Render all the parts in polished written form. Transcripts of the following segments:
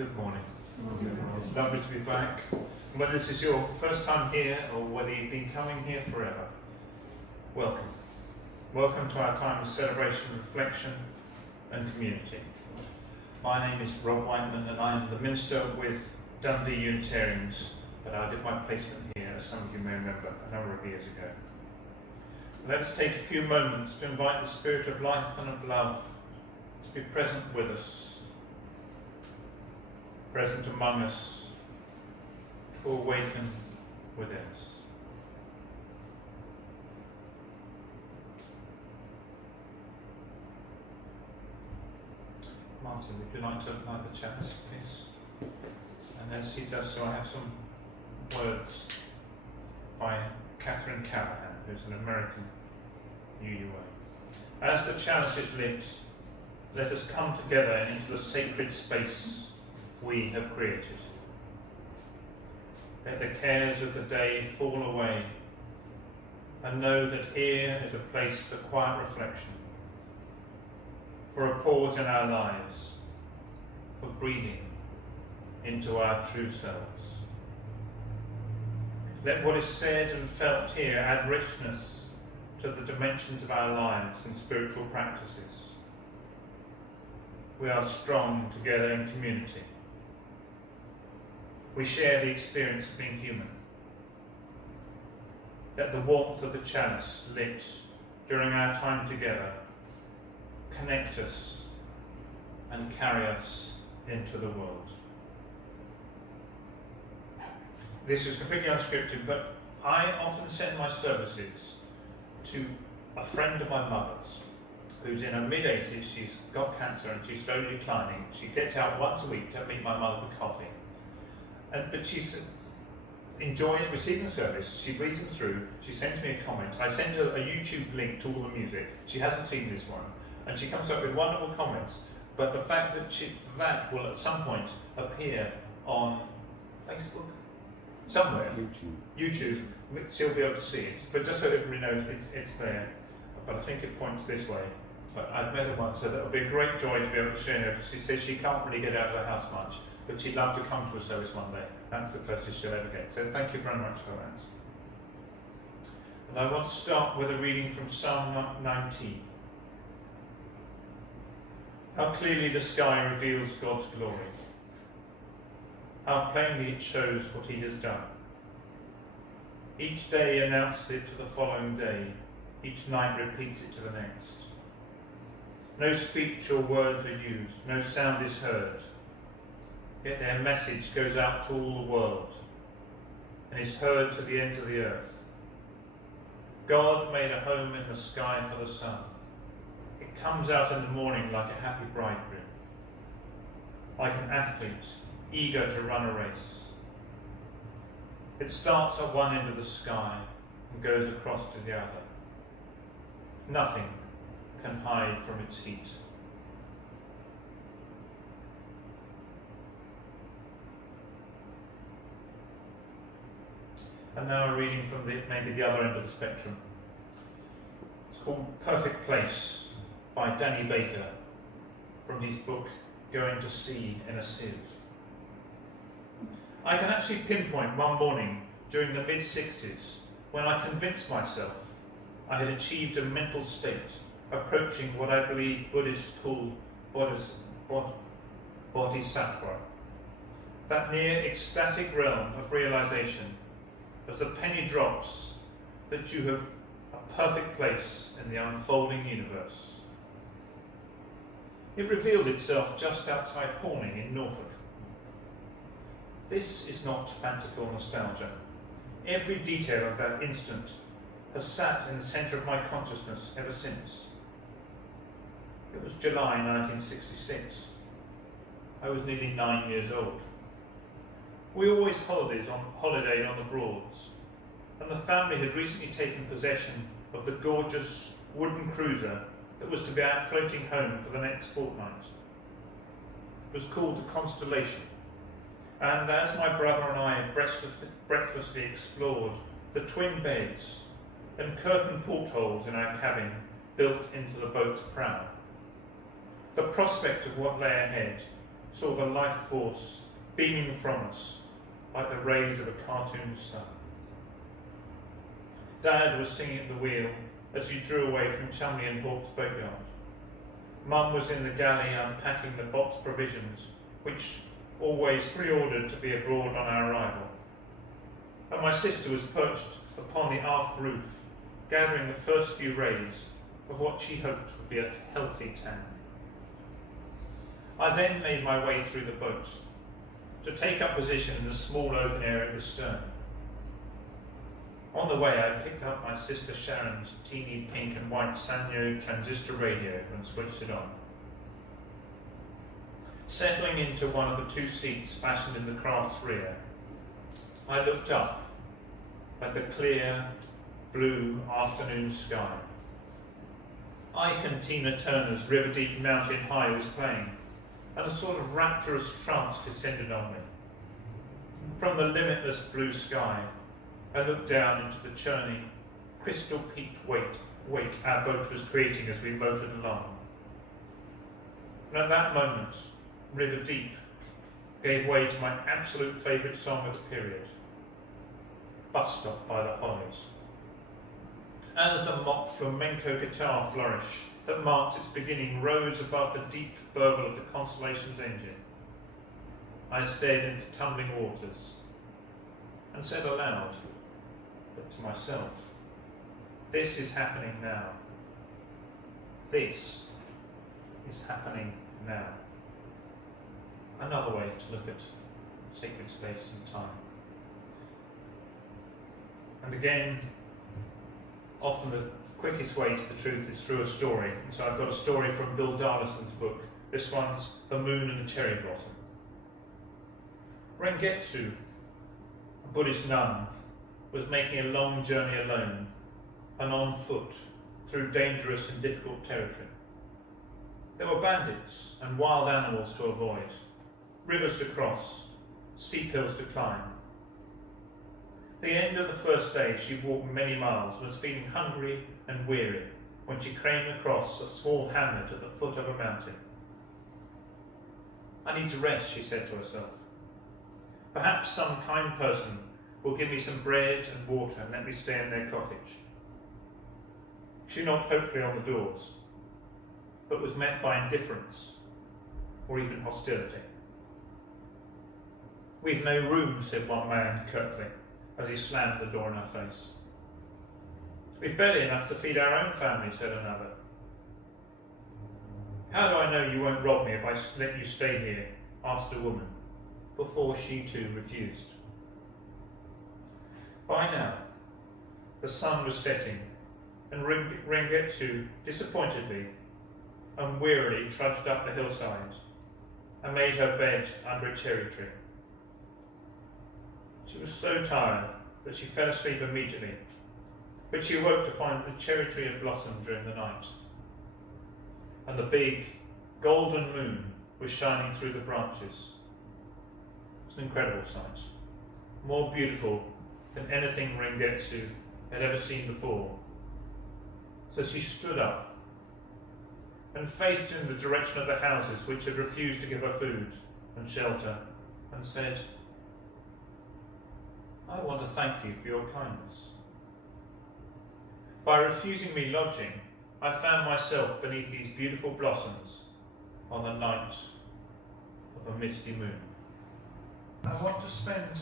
Good morning. It's lovely to be back. Whether this is your first time here or whether you've been coming here forever, welcome. Welcome to our time of celebration, reflection and community. My name is Rob Whiteman and I am the minister with Dundee Unitarians, but I did my placement here, as some of you may remember, a number of years ago. Let us take a few moments to invite the spirit of life and of love to be present with us, present among us, to awaken within us. Martin, would you like to light the chalice, please? And as he does so, I have some words by Catherine Callahan, who's an American UUA. As the chalice is lit, let us come together into the sacred space we have created. Let the cares of the day fall away and know that here is a place for quiet reflection, for a pause in our lives, for breathing into our true selves. Let what is said and felt here add richness to the dimensions of our lives and spiritual practices. We are strong together in community. We share the experience of being human. Let the warmth of the chalice lit during our time together connect us and carry us into the world. This is completely unscripted, but I often send my services to a friend of my mother's who's in her mid-80s. She's got cancer and she's slowly declining. She gets out once a week to meet my mother for coffee. But she enjoys receiving the service. She reads them through. She sends me a comment. I send her a YouTube link to all the music. She hasn't seen this one. And she comes up with wonderful comments. But the fact that that will at some point appear on Facebook, somewhere, YouTube, she'll be able to see it. But just so everybody knows it's there. But I think it points this way. But I've met her once, so that'll be a great joy to be able to share her, because she says she can't really get out of the house much, but she'd love to come to a service one day. That's the closest she'll ever get. So thank you very much for that. And I want to start with a reading from Psalm 19. How clearly the sky reveals God's glory. How plainly it shows what he has done. Each day announces it to the following day. Each night repeats it to the next. No speech or words are used. No sound is heard. Yet their message goes out to all the world and is heard to the ends of the earth. God made a home in the sky for the sun. It comes out in the morning like a happy bridegroom, like an athlete eager to run a race. It starts at one end of the sky and goes across to the other. Nothing can hide from its heat. And now a reading from maybe the other end of the spectrum. It's called Perfect Place by Danny Baker, from his book Going to Sea in a Sieve. I can actually pinpoint one morning during the mid-60s when I convinced myself I had achieved a mental state approaching what I believe Buddhists call bodhisattva, that near ecstatic realm of realization as the penny drops that you have a perfect place in the unfolding universe. It revealed itself just outside Horning in Norfolk. This is not fanciful nostalgia. Every detail of that instant has sat in the centre of my consciousness ever since. It was July 1966. I was nearly 9 years old. We always holidayed on the Broads, and the family had recently taken possession of the gorgeous wooden cruiser that was to be our floating home for the next fortnight. It was called the Constellation, and as my brother and I breathlessly explored the twin beds and curtained portholes in our cabin built into the boat's prow, the prospect of what lay ahead saw the life force beaming from us like the rays of a cartoon sun. Dad was singing at the wheel as we drew away from Chumley and Hawke's boatyard. Mum was in the galley unpacking the boxed provisions, which always pre-ordered to be abroad on our arrival. And my sister was perched upon the aft roof, gathering the first few rays of what she hoped would be a healthy tan. I then made my way through the boat to take up position in the small open area at the stern. On the way, I picked up my sister Sharon's teeny pink and white Sanyo transistor radio and switched it on. Settling into one of the two seats fashioned in the craft's rear, I looked up at the clear, blue afternoon sky. Ike and Tina Turner's River Deep Mountain High was playing, and a sort of rapturous trance descended on me. From the limitless blue sky, I looked down into the churning, crystal-peaked wake our boat was creating as we motored along. And at that moment, River Deep gave way to my absolute favourite song of the period, Bus Stop by the Hollies. As the mock flamenco guitar flourish that marked its beginning rose above the deep burble of the Constellation's engine, I stared into tumbling waters and said aloud, but to myself, this is happening now. This is happening now. Another way to look at sacred space and time. And again, often the quickest way to the truth is through a story. And so I've got a story from Bill Darlison's book. This one's The Moon and the Cherry Blossom. Rengetsu, a Buddhist nun, was making a long journey alone and on foot through dangerous and difficult territory. There were bandits and wild animals to avoid, rivers to cross, steep hills to climb. At the end of the first day, she walked many miles and was feeling hungry and weary when she came across a small hamlet at the foot of a mountain. I need to rest, she said to herself. Perhaps some kind person will give me some bread and water and let me stay in their cottage. She knocked hopefully on the doors, but was met by indifference or even hostility. We've no room, said one man curtly, as he slammed the door in her face. We've barely enough to feed our own family, said another. How do I know you won't rob me if I let you stay here? Asked a woman, before she too refused. By now, the sun was setting, and Rengetsu disappointedly and wearily trudged up the hillside and made her bed under a cherry tree. She was so tired that she fell asleep immediately, but she awoke to find the cherry tree had blossomed during the night, and the big golden moon was shining through the branches. It's an incredible sight, more beautiful than anything Rengetsu had ever seen before. So she stood up and faced in the direction of the houses which had refused to give her food and shelter and said, I want to thank you for your kindness. By refusing me lodging, I found myself beneath these beautiful blossoms on the night of a misty moon. I want to spend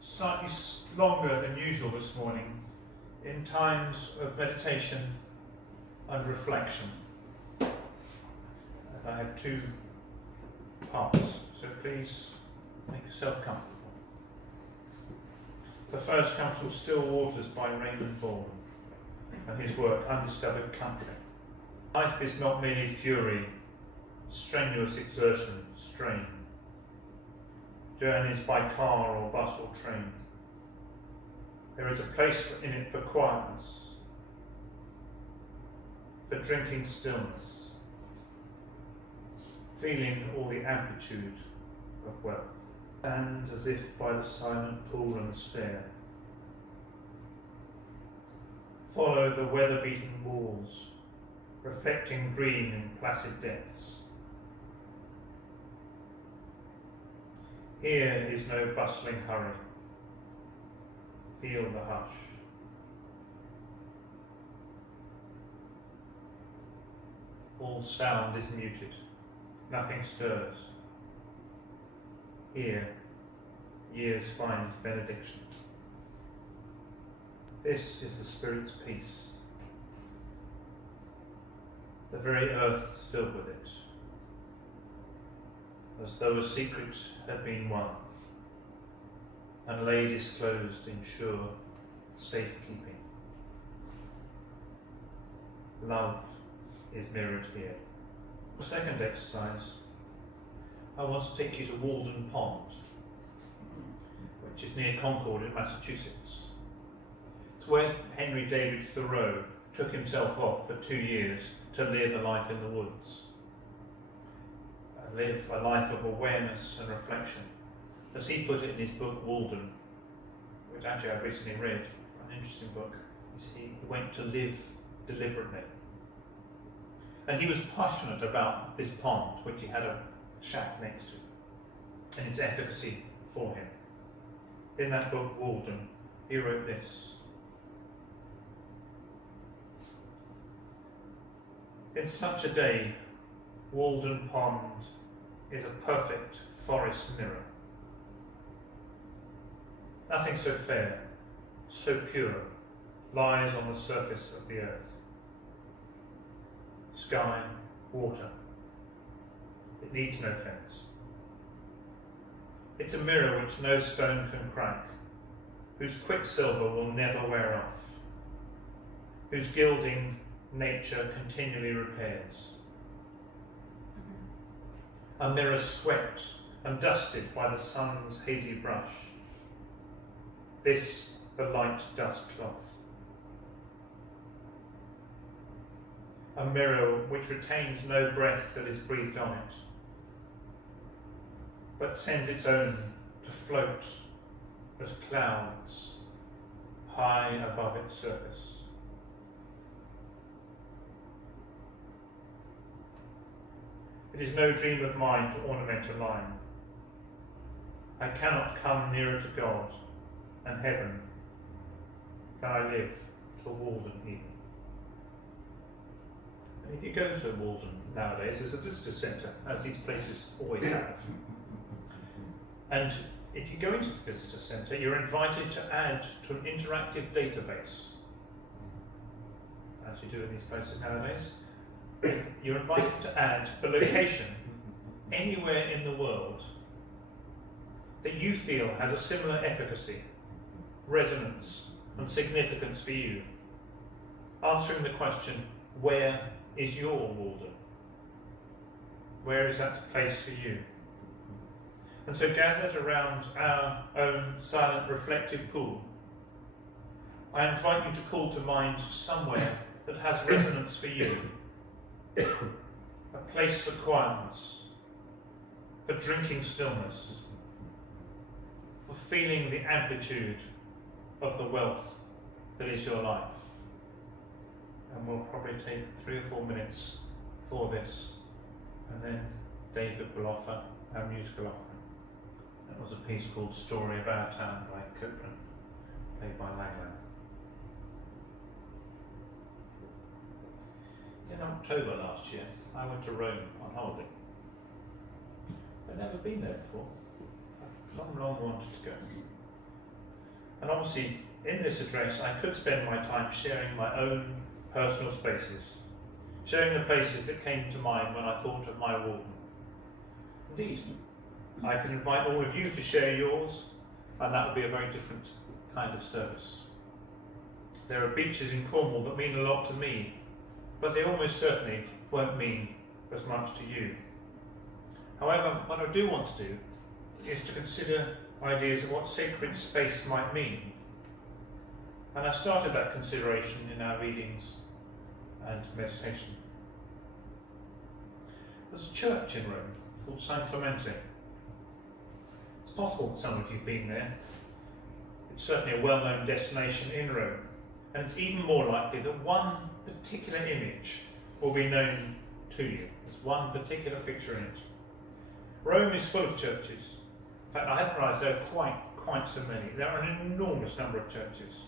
slightly longer than usual this morning in times of meditation and reflection. And I have two parts, so please make yourself comfortable. The first comes from Still Waters by Raymond Baughan and his work Undiscovered Country. Life is not merely fury, strenuous exertion, strain. Journeys by car or bus or train. There is a place in it for quietness, for drinking stillness, feeling all the amplitude of wealth. Stand as if by the silent pool and stare. Follow the weather-beaten walls, reflecting green in placid depths. Here is no bustling hurry. Feel the hush. All sound is muted. Nothing stirs. Here, years find benediction. This is the Spirit's peace. The very earth is filled with it, as though a secret had been won, and lay disclosed in sure safekeeping. Love is mirrored here. The second exercise, I want to take you to Walden Pond, which is near Concord in Massachusetts. It's where Henry David Thoreau took himself off for 2 years to live a life in the woods. Live a life of awareness and reflection. As he put it in his book Walden, which actually I've recently read, an interesting book, he went to live deliberately. And he was passionate about this pond, which he had a shack next to, and its efficacy for him. In that book, Walden, he wrote this: "In such a day, Walden Pond is a perfect forest mirror. Nothing so fair, so pure, lies on the surface of the earth. Sky, water. It needs no fence. It's a mirror which no stone can crack, whose quicksilver will never wear off, whose gilding nature continually repairs. A mirror swept and dusted by the sun's hazy brush. This the light dust cloth. A mirror which retains no breath that is breathed on it, but sends its own to float as clouds high above its surface. It is no dream of mine to ornament a line. I cannot come nearer to God and heaven than I live to Walden even." And if you go to Walden nowadays, there's a visitor centre, as these places always have. And if you go into the visitor centre, you're invited to add to an interactive database, as you do in these places nowadays. You're invited to add the location anywhere in the world that you feel has a similar efficacy, resonance, and significance for you, answering the question, where is your Walden? Where is that place for you? And so gathered around our own silent reflective pool, I invite you to call to mind somewhere that has resonance for you. A place for quietness, for drinking stillness, for feeling the amplitude of the wealth that is your life. And we'll probably take 3 or 4 minutes for this, and then David will offer our musical offering. That was a piece called Story of Our Town by Copeland, played by Langland. In October last year, I went to Rome on holiday. I'd never been there before. I've long wanted to go. And obviously, in this address, I could spend my time sharing my own personal spaces, sharing the places that came to mind when I thought of my Walden. Indeed, I can invite all of you to share yours, and that would be a very different kind of service. There are beaches in Cornwall that mean a lot to me, but they almost certainly won't mean as much to you. However, what I do want to do is to consider ideas of what sacred space might mean. And I started that consideration in our readings and meditation. There's a church in Rome called San Clemente. It's possible that some of you have been there. It's certainly a well-known destination in Rome, and it's even more likely that one particular image will be known to you. There's one particular picture in it. Rome is full of churches, In fact, I hadn't realised there are quite so many. There are an enormous number of churches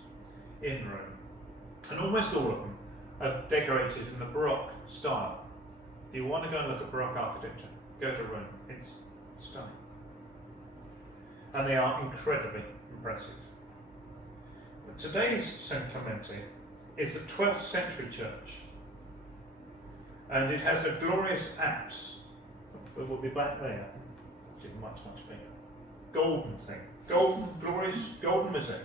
in Rome, and almost all of them are decorated in the Baroque style. If you want to go and look at Baroque architecture, go to Rome. It's stunning. And they are incredibly impressive. But today's St. Clemente is the 12th century church, and it has a glorious apse that will be back there. It's much bigger. Golden thing. Golden, glorious, golden mosaic.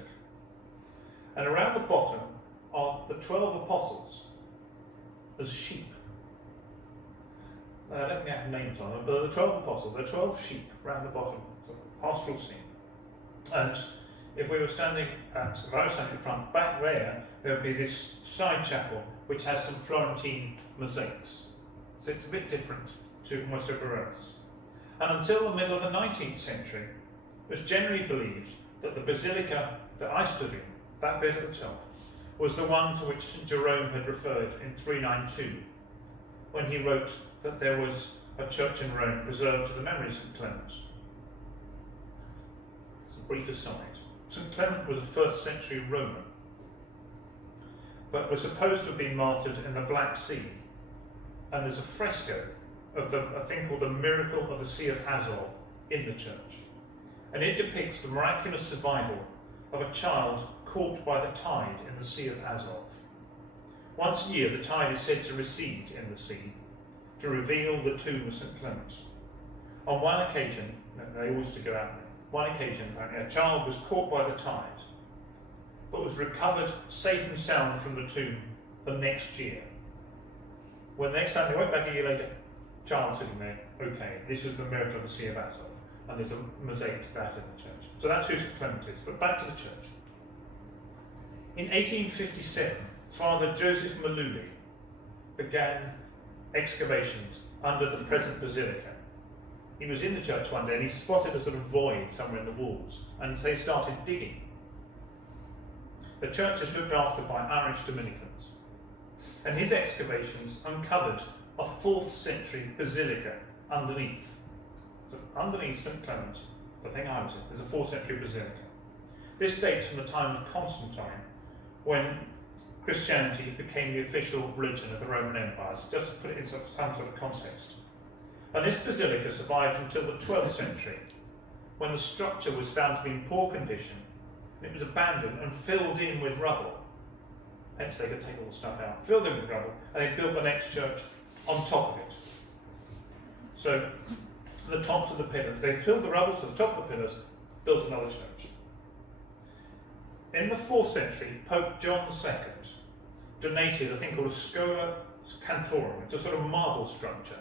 And around the bottom are the 12 apostles as sheep. I don't think I have names on them, but the 12 apostles, the 12 sheep around the bottom, sort of pastoral scene. And if we were standing if I was standing in front, back there would be this side chapel which has some Florentine mosaics. So it's a bit different to most everywhere else. And until the middle of the 19th century, it was generally believed that the basilica that I stood in, that bit at the top, was the one to which St. Jerome had referred in 392, when he wrote that there was a church in Rome preserved to the memory of St. Clement. It's a brief aside. St. Clement was a 1st century Roman, but was supposed to have been martyred in the Black Sea. And there's a fresco of a thing called the Miracle of the Sea of Azov in the church. And it depicts the miraculous survival of a child caught by the tide in the Sea of Azov. Once a year, the tide is said to recede in the sea to reveal the tomb of St. Clement. On one occasion, they always to go out there, one occasion, a child was caught by the tide, but was recovered safe and sound from the tomb the next year. When the next time they went back a year later, child sitting there, okay, this was the miracle of the Sea of Azov, and there's a mosaic to that in the church. So that's who St. Clement is, but back to the church. In 1857, Father Joseph Maluli began excavations under the present basilica. He was in the church one day and he spotted a sort of void somewhere in the walls, and they started digging. The church is looked after by Irish Dominicans, and his excavations uncovered a 4th century basilica underneath. So underneath St. Clement, the thing I was in, there's a 4th century basilica. This dates from the time of Constantine, when Christianity became the official religion of the Roman Empire, so just to put it in some sort of context. And this basilica survived until the 12th century, when the structure was found to be in poor condition, and it was abandoned and filled in with rubble. Hence they could take all the stuff out, filled in with rubble, and they built the next church on top of it. So the tops of the pillars, they filled the rubble to the top of the pillars, built another church. In the 4th century, Pope John II donated a thing called a Schola Cantorum. It's a sort of marble structure.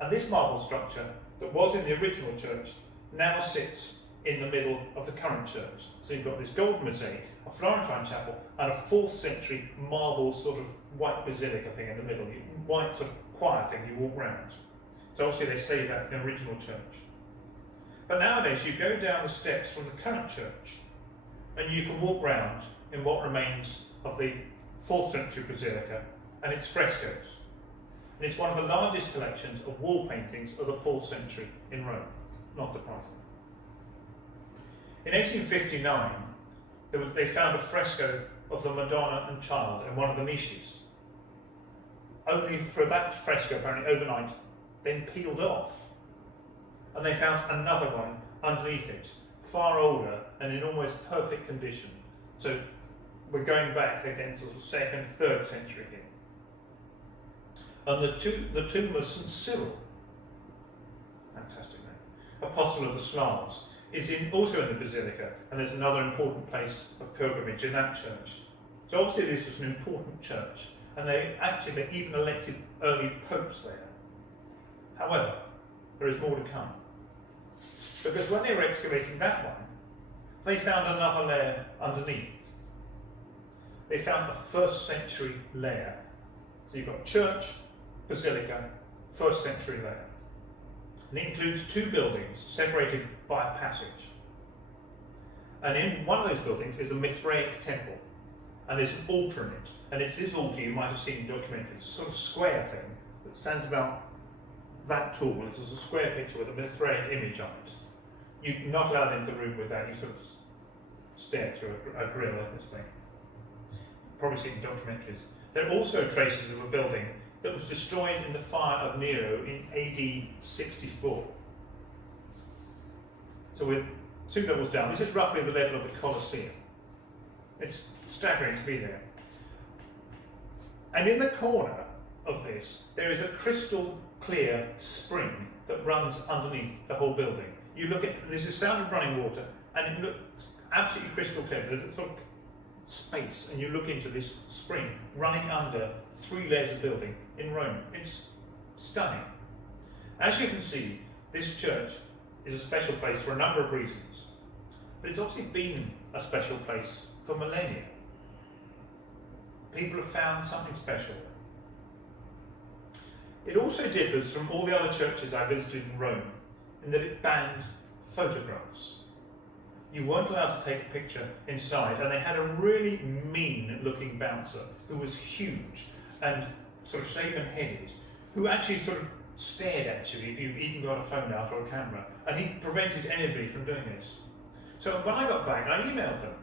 And this marble structure that was in the original church now sits in the middle of the current church. So you've got this gold mosaic, a Florentine chapel, and a 4th century marble sort of white basilica thing in the middle, white sort of choir thing you walk round. So obviously they saved that from the original church. But nowadays you go down the steps from the current church and you can walk round in what remains of the 4th century basilica and its frescoes. And it's one of the largest collections of wall paintings of the 4th century in Rome, not surprising. In 1859, they found a fresco of the Madonna and Child in one of the niches. Only for that fresco, apparently overnight, then peeled off. And they found another one underneath it, far older and in almost perfect condition. So we're going back again to the 2nd, 3rd century here. And the tomb of St. Cyril, fantastic name, Apostle of the Slavs, is also in the Basilica, and there's another important place of pilgrimage in that church. So obviously this was an important church, and they even elected early popes there. However, there is more to come. Because when they were excavating that one, they found another layer underneath. They found a 1st century layer. So you've got church, basilica, 1st century layer. And it includes 2 buildings separated by a passage. And in one of those buildings is a Mithraic temple. And there's an altar in it. And it's this altar you might have seen in documentaries. It's a sort of square thing that stands about that tall. It's a square picture with a Mithraic image on it. You're not allowed into the room with that. You sort of stare through a grill at this thing. Probably seen documentaries. There are also traces of a building that was destroyed in the fire of Nero in AD 64. So we're 2 levels down. This is roughly the level of the Colosseum. It's staggering to be there. And in the corner of this, there is a crystal clear spring that runs underneath the whole building. You look at, there's a sound of running water, and it looks absolutely crystal clear. There's a sort of space, and you look into this spring running under 3 layers of building in Rome. It's stunning. As you can see, this church is a special place for a number of reasons, but it's obviously been a special place for millennia. People have found something special. It also differs from all the other churches I visited in Rome in that it banned photographs. You weren't allowed to take a picture inside, and they had a really mean looking bouncer who was huge and sort of shaven-headed, who actually sort of stared at you if you even got a phone out or a camera, and he prevented anybody from doing this. So when I got back, I emailed them.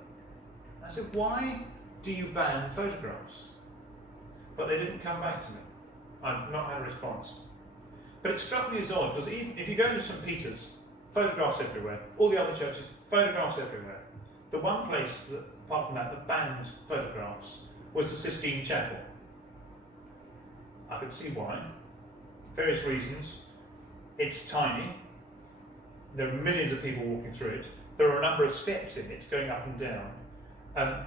I said, why do you ban photographs? But they didn't come back to me. I've not had a response. But it struck me as odd, because even if you go to St. Peter's, photographs everywhere. All the other churches, photographs everywhere. The one place, that, apart from that banned photographs was the Sistine Chapel. I could see why. Various reasons. It's tiny. There are millions of people walking through it. There are a number of steps in it, going up and down.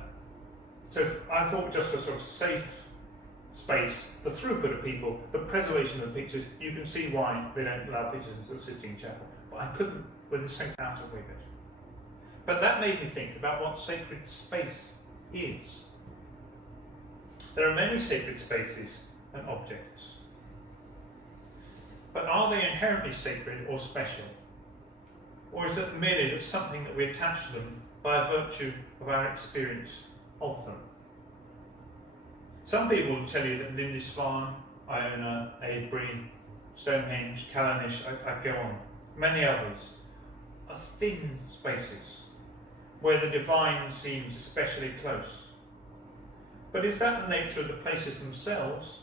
So I thought just a sort of safe space, the throughput of people, the preservation of the pictures, you can see why they don't allow pictures into the Sistine Chapel. But I couldn't, with the same out with it. But that made me think about what sacred space is. There are many sacred spaces and objects. But are they inherently sacred or special? Or is it merely that something that we attach to them by virtue of our experience of them? Some people will tell you that Lindisfarne, Iona, Avebury, Stonehenge, Callahan, I go on, many others, are thin spaces where the divine seems especially close. But is that the nature of the places themselves,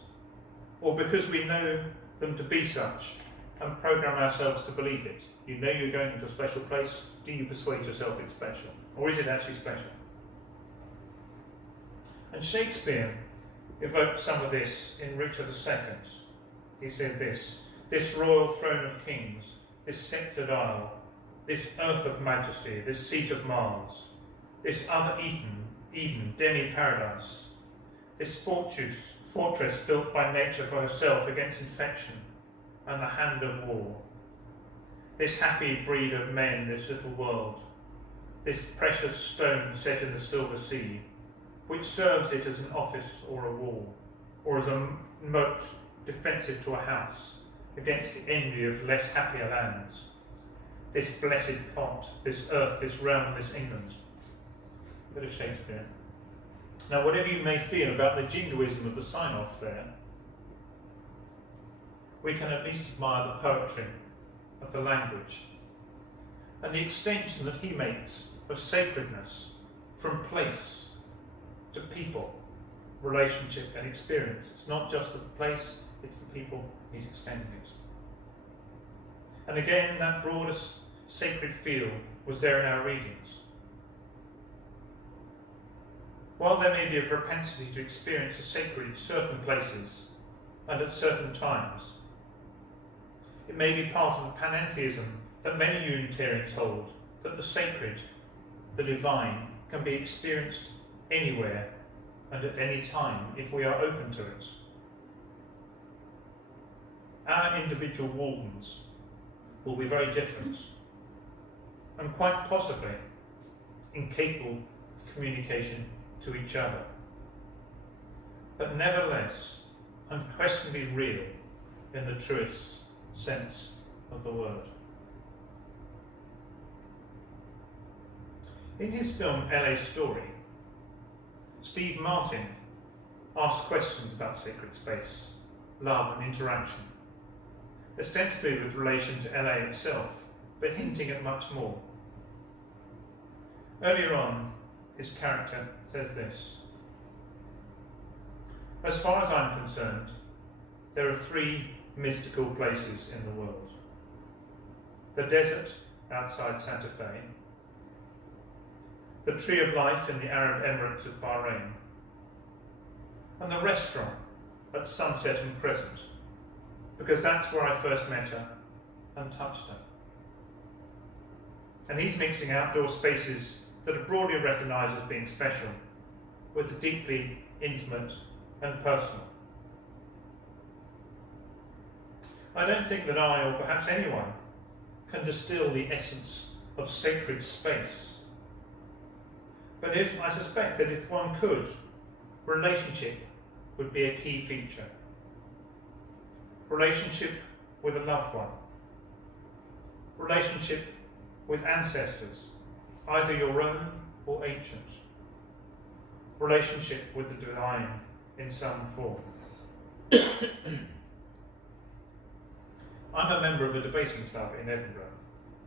or because we know them to be such and program ourselves to believe it? You know you're going into a special place, do you persuade yourself it's special? Or is it actually special? And Shakespeare evoked some of this in Richard II. He said this royal throne of kings, this sceptred isle, this earth of majesty, this seat of Mars, this other Eden, demi-paradise, this fortress built by nature for herself against infection and the hand of war, this happy breed of men, this little world, this precious stone set in the silver sea, which serves it as an office or a wall, or as a moat defensive to a house against the envy of less happier lands. This blessed pot, this earth, this realm, this England. A bit of Shakespeare. Now, whatever you may feel about the jingoism of the sign-off there, we can at least admire the poetry of the language and the extension that he makes of sacredness from place to people, relationship and experience. It's not just the place, it's the people he's extending it. And again, that broadest sacred feel was there in our readings. While there may be a propensity to experience the sacred in certain places and at certain times, it may be part of the panentheism that many Unitarians hold, that the sacred, the divine, can be experienced anywhere and at any time if we are open to it. Our individual Waldens will be very different and quite possibly incapable of communication to each other, but nevertheless unquestionably real in the truest sense of the word. In his film LA Story, Steve Martin asks questions about sacred space, love and interaction, ostensibly with relation to LA itself, but hinting at much more. Earlier on, his character says this: "As far as I'm concerned, there are 3 mystical places in the world. The desert outside Santa Fe, the tree of life in the Arab Emirates of Bahrain, and the restaurant at Sunset and Crescent, because that's where I first met her and touched her." And he's mixing outdoor spaces that are broadly recognised as being special with the deeply intimate and personal. I don't think that I, or perhaps anyone, can distill the essence of sacred space. But I suspect that if one could, relationship would be a key feature. Relationship with a loved one. Relationship with ancestors, either your own or ancient. Relationship with the divine in some form. I'm a member of a debating club in Edinburgh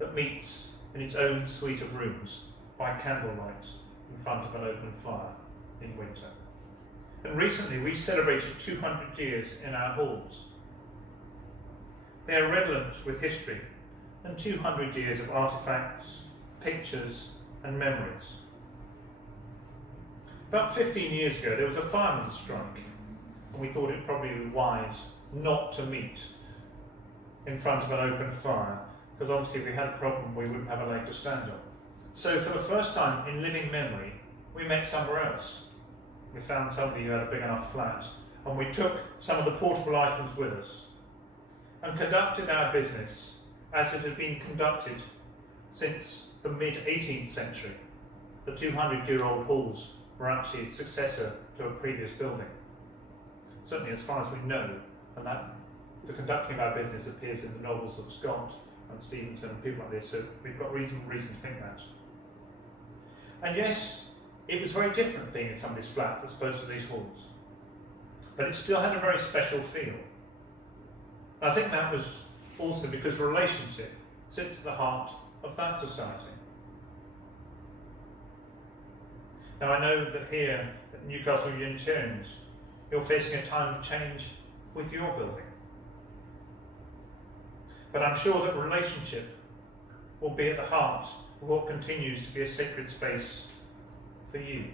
that meets in its own suite of rooms by candlelight in front of an open fire in winter. And recently we celebrated 200 years in our halls. They are redolent with history and 200 years of artefacts, pictures and memories. About 15 years ago there was a fireman's strike, and we thought it probably wise not to meet in front of an open fire, because obviously if we had a problem we wouldn't have a leg to stand on. So for the first time in living memory we met somewhere else. We found somebody who had a big enough flat, and we took some of the portable items with us and conducted our business as it had been conducted since the mid-18th century. The 200-year-old halls were actually a successor to a previous building, certainly as far as we know, and that the conducting of our business appears in the novels of Scott and Stevenson and people like this, so we've got reason to think that. And yes, it was very different being in somebody's flat as opposed to these halls, but it still had a very special feel. And I think that was also because relationship sits at the heart of that society. Now I know that here at Newcastle Unitarians, you're facing a time of change with your building. But I'm sure that relationship will be at the heart of what continues to be a sacred space for you.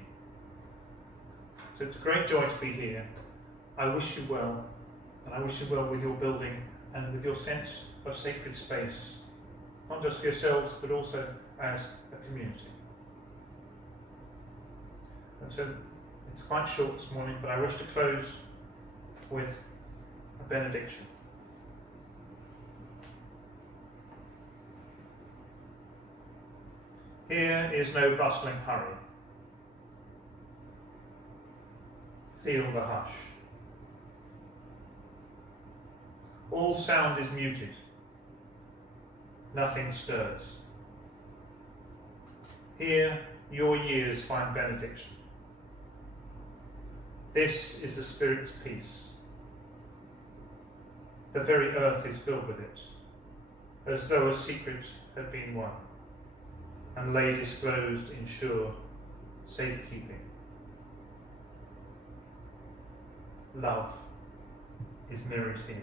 So it's a great joy to be here. I wish you well, and I wish you well with your building and with your sense of sacred space, not just for yourselves, but also as a community. And so it's quite short this morning, but I wish to close with a benediction. Here is no bustling hurry. Feel the hush. All sound is muted. Nothing stirs. Here your years find benediction. This is the Spirit's peace. The very earth is filled with it, as though a secret had been won, and lay disclosed in sure safekeeping. Love is mirrored here.